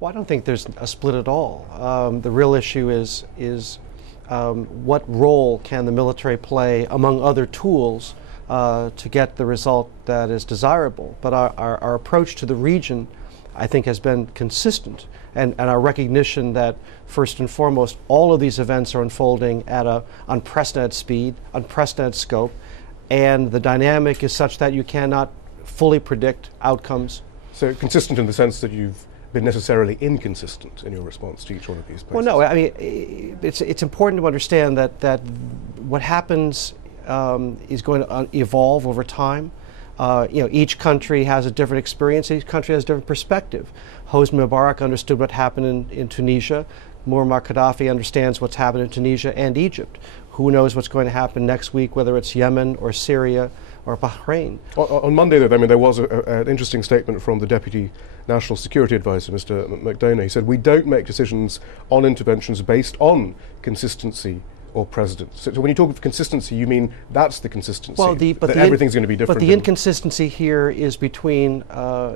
Well, I don't think there's a split at all. The real issue is what role can the military play, among other tools, to get the result that is desirable. But our approach to the region, I think, has been consistent, and our recognition that, first and foremost, all of these events are unfolding at an unprecedented speed, unprecedented scope, and the dynamic is such that you cannot fully predict outcomes. So consistent in the sense that you've been necessarily inconsistent in your response to each one of these places? Well, no. I mean, it's important to understand that what happens is going to evolve over time. Each country has a different experience. Each country has a different perspective. Hosni Mubarak understood what happened in Tunisia. Muammar Gaddafi understands what's happened in Tunisia and Egypt. Who knows what's going to happen next week, whether it's Yemen or Syria or Bahrain. On Monday, though, I mean, there was an interesting statement from the Deputy National Security Advisor, Mr. McDonough. He said, "We don't make decisions on interventions based on consistency or precedent." So when you talk of consistency, you mean that's the consistency, that everything's going to be different? But the inconsistency here is between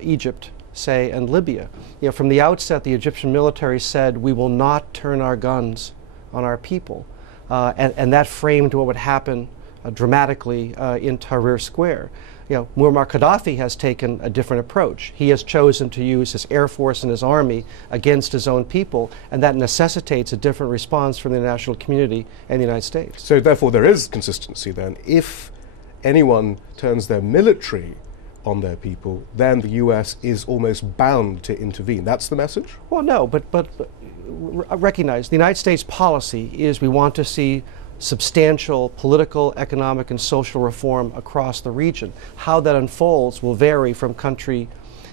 Egypt, say, and Libya. From the outset, the Egyptian military said, we will not turn our guns on our people. And that framed what would happen dramatically in Tahrir Square. Muammar Gaddafi has taken a different approach. He has chosen to use his air force and his army against his own people, and that necessitates a different response from the international community and the United States. So therefore there is consistency then. If anyone turns their military on their people, then the US is almost bound to intervene. That's the message? Well, no, but recognize the United States policy is we want to see substantial political, economic, and social reform across the region. How that unfolds will vary from country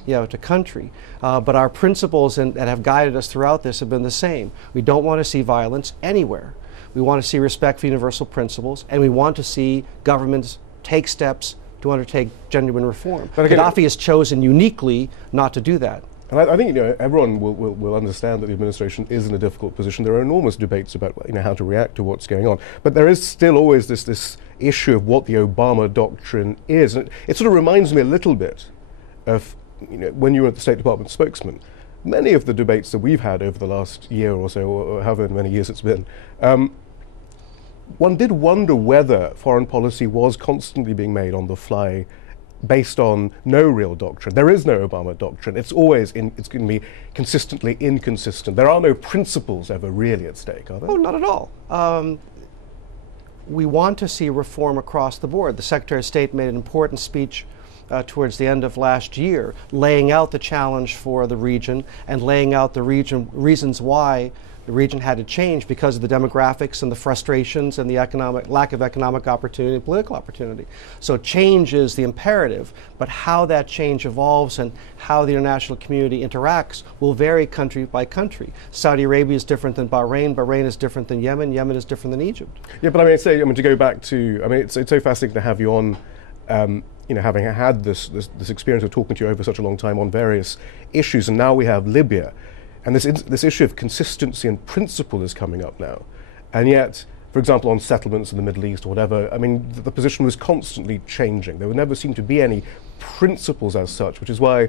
to country. But our principles that have guided us throughout this have been the same. We don't want to see violence anywhere. We want to see respect for universal principles, and we want to see governments take steps to undertake genuine reform. Gaddafi has chosen uniquely not to do that. And I think everyone will understand that the administration is in a difficult position. There are enormous debates about how to react to what's going on. But there is still always this issue of what the Obama doctrine is. And it sort of reminds me a little bit of when you were at the State Department spokesman. Many of the debates that we've had over the last year or so, or however many years it's been, one did wonder whether foreign policy was constantly being made on the fly based on no real doctrine. There is no Obama doctrine. It's always it's going to be consistently inconsistent. There are no principles ever really at stake, are there? Oh, not at all. We want to see reform across the board. The Secretary of State made an important speech towards the end of last year, laying out the challenge for the region and laying out the reasons why the region had to change because of the demographics and the frustrations and the lack of economic opportunity and political opportunity. So change is the imperative, but how that change evolves and how the international community interacts will vary country by country. Saudi Arabia is different than Bahrain. Bahrain is different than Yemen. Yemen is different than Egypt. Yeah, but to go back to, it's so fascinating to have you on, having had this experience of talking to you over such a long time on various issues, and now we have Libya. And this issue of consistency and principle is coming up now. And yet, for example, on settlements in the Middle East or whatever, the position was constantly changing. There would never seem to be any principles as such, which is why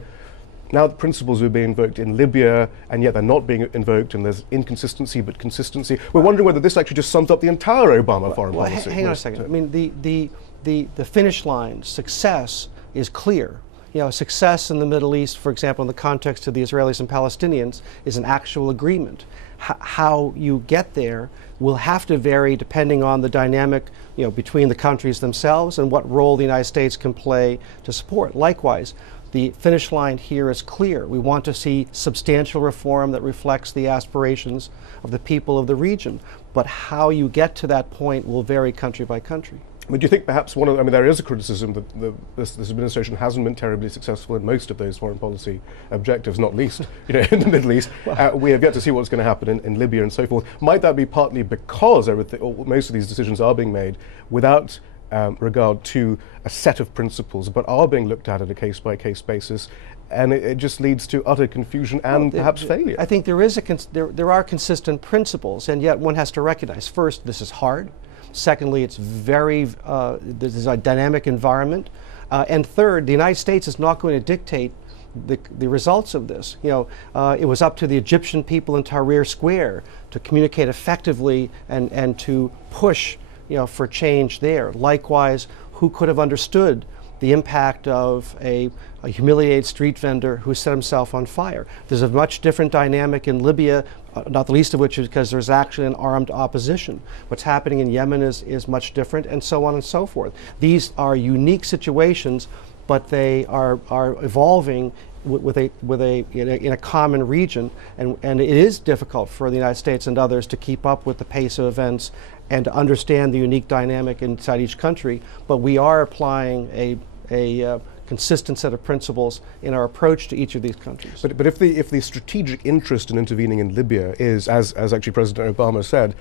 now the principles are being invoked in Libya, and yet they're not being invoked, and there's inconsistency but consistency. We're wondering whether this actually just sums up the entire Obama foreign policy. Hang on a second. The finish line, success, is clear. Success in the Middle East, for example, in the context of the Israelis and Palestinians, is an actual agreement. How you get there will have to vary depending on the dynamic, between the countries themselves and what role the United States can play to support. Likewise, the finish line here is clear. We want to see substantial reform that reflects the aspirations of the people of the region. But how you get to that point will vary country by country. But do you think perhaps there is a criticism that this administration hasn't been terribly successful in most of those foreign policy objectives, not least in the Middle East? We have yet to see what's going to happen in Libya and so forth. Might that be partly because most of these decisions are being made without regard to a set of principles, but are being looked at a case-by-case basis, and it just leads to utter confusion and perhaps failure? I think there are consistent principles, and yet one has to recognize, first, this is hard. Secondly, it's this is a dynamic environment. And third, the United States is not going to dictate the results of this. It was up to the Egyptian people in Tahrir Square to communicate effectively and to push, for change there. Likewise, who could have understood the impact of a humiliated street vendor who set himself on fire? There's a much different dynamic in Libya, not the least of which is because there's actually an armed opposition. What's happening in Yemen is much different, and so on and so forth. These are unique situations, but they are evolving in a common region, and it is difficult for the United States and others to keep up with the pace of events and to understand the unique dynamic inside each country. But we are applying a consistent set of principles in our approach to each of these countries. But if the strategic interest in intervening in Libya is, as actually President Obama said,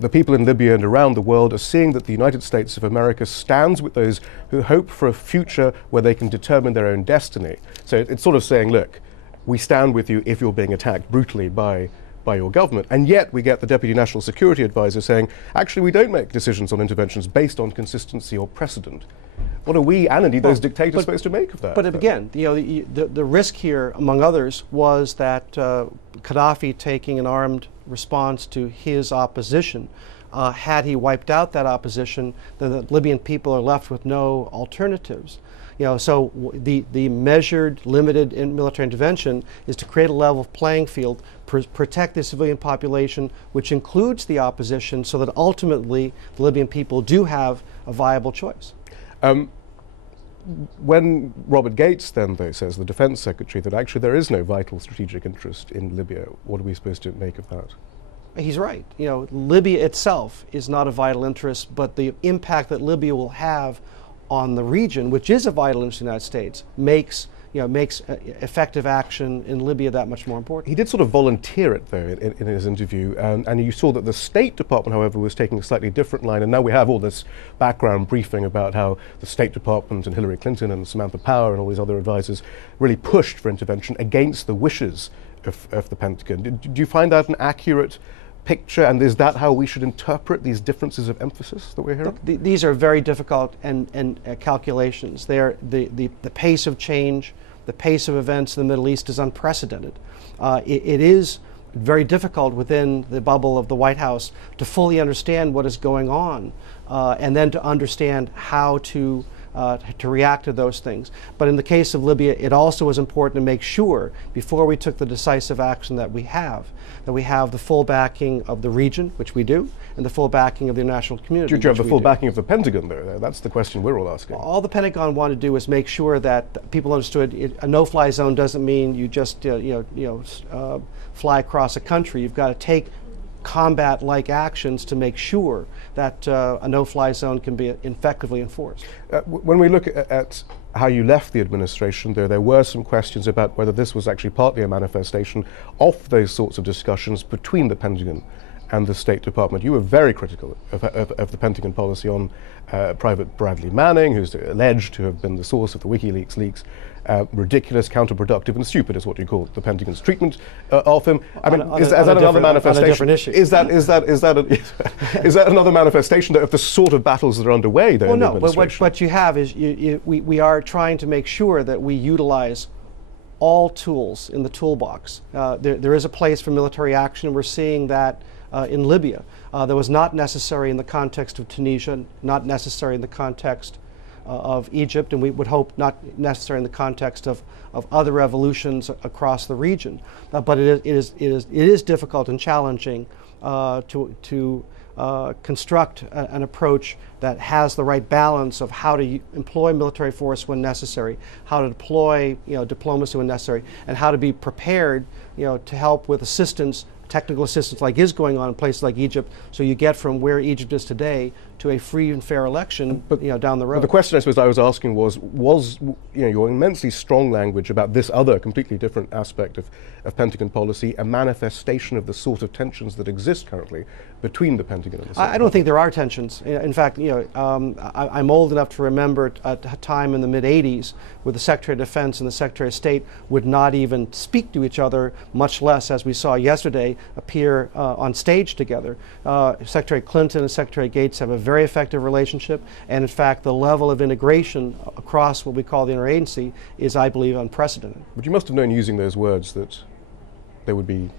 the people in Libya and around the world are seeing that the United States of America stands with those who hope for a future where they can determine their own destiny. So it's sort of saying, look, we stand with you if you're being attacked brutally by your government. And yet we get the Deputy National Security Advisor saying, actually, we don't make decisions on interventions based on consistency or precedent. What are we, and indeed those dictators, supposed to make of that? But again, the risk here, among others, was that Gaddafi taking an armed response to his opposition, had he wiped out that opposition, then the Libyan people are left with no alternatives. So the measured, limited military intervention is to create a level playing field, protect the civilian population, which includes the opposition, so that ultimately the Libyan people do have a viable choice. When Robert Gates then, though, says, the Defense Secretary, that actually there is no vital strategic interest in Libya, what are we supposed to make of that? He's right. Libya itself is not a vital interest, but the impact that Libya will have on the region, which is a vital interest in the United States, makes effective action in Libya that much more important. He did sort of volunteer it, though, in his interview, and you saw that the State Department, however, was taking a slightly different line, and now we have all this background briefing about how the State Department and Hillary Clinton and Samantha Power and all these other advisors really pushed for intervention against the wishes of the Pentagon. Do you find that an accurate picture, and is that how we should interpret these differences of emphasis that we're hearing? Look, these are very difficult and calculations. They're the pace of change, the pace of events in the Middle East is unprecedented. It is very difficult within the bubble of the White House to fully understand what is going on, and then to understand how to react to those things. But in the case of Libya, it also was important to make sure, before we took the decisive action that we have the full backing of the region, which we do, and the full backing of the international community. Do you have the full backing of the Pentagon, though? That's the question we're all asking. All the Pentagon wanted to do was make sure that people understood a no-fly zone doesn't mean you just fly across a country. You've got to take combat-like actions to make sure that a no-fly zone can be effectively enforced. When we look at how you left the administration, though, there were some questions about whether this was actually partly a manifestation of those sorts of discussions between the Pentagon and the State Department. You were very critical of the Pentagon policy on Private Bradley Manning, who's alleged to have been the source of the WikiLeaks leaks. Ridiculous, counterproductive, and stupid is what you call the Pentagon's treatment of him. I mean, is that another manifestation? Is that another manifestation of the sort of battles that are underway there? Well, no. What you have is we are trying to make sure that we utilize all tools in the toolbox. There is a place for military action. We're seeing that in Libya. That was not necessary in the context of Tunisia, not necessary in the context of Egypt, and we would hope not necessary in the context of other revolutions across the region. But it is difficult and challenging to construct an approach that has the right balance of how to employ military force when necessary, how to deploy diplomacy when necessary, and how to be prepared to help with assistance, technical assistance like is going on in places like Egypt, so you get from where Egypt is today to a free and fair election down the road. But the question I suppose I was asking was your immensely strong language about this other completely different aspect of Pentagon policy a manifestation of the sort of tensions that exist currently between the Pentagon and the State I don't think there are tensions. In fact, I'm old enough to remember a time in the mid-'80s where the Secretary of Defense and the Secretary of State would not even speak to each other, much less, as we saw yesterday, appear on stage together. Secretary Clinton and Secretary Gates have a very effective relationship, and in fact, the level of integration across what we call the interagency is, I believe, unprecedented. But you must have known, using those words, that there would be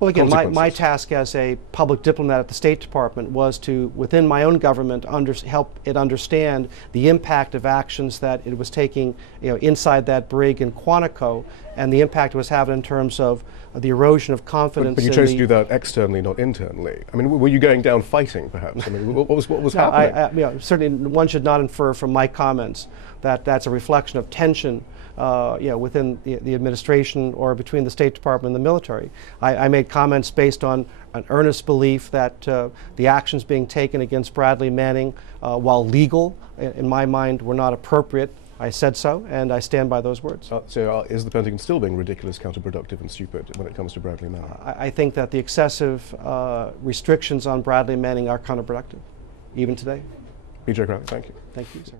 well, again, my task as a public diplomat at the State Department was to, within my own government, help it understand the impact of actions that it was taking, inside that brig in Quantico, and the impact it was having in terms of the erosion of confidence. But you chose to do that externally, not internally. I mean, were you going down fighting, perhaps? I mean, what was happening? Certainly, one should not infer from my comments that that's a reflection of tension within the administration or between the State Department and the military. I made comments based on an earnest belief that the actions being taken against Bradley Manning, while legal, in my mind, were not appropriate. I said so, and I stand by those words. So is the Pentagon still being ridiculous, counterproductive, and stupid when it comes to Bradley Manning? I think that the excessive restrictions on Bradley Manning are counterproductive, even today. B.J. Crowley, thank you. Thank you, sir.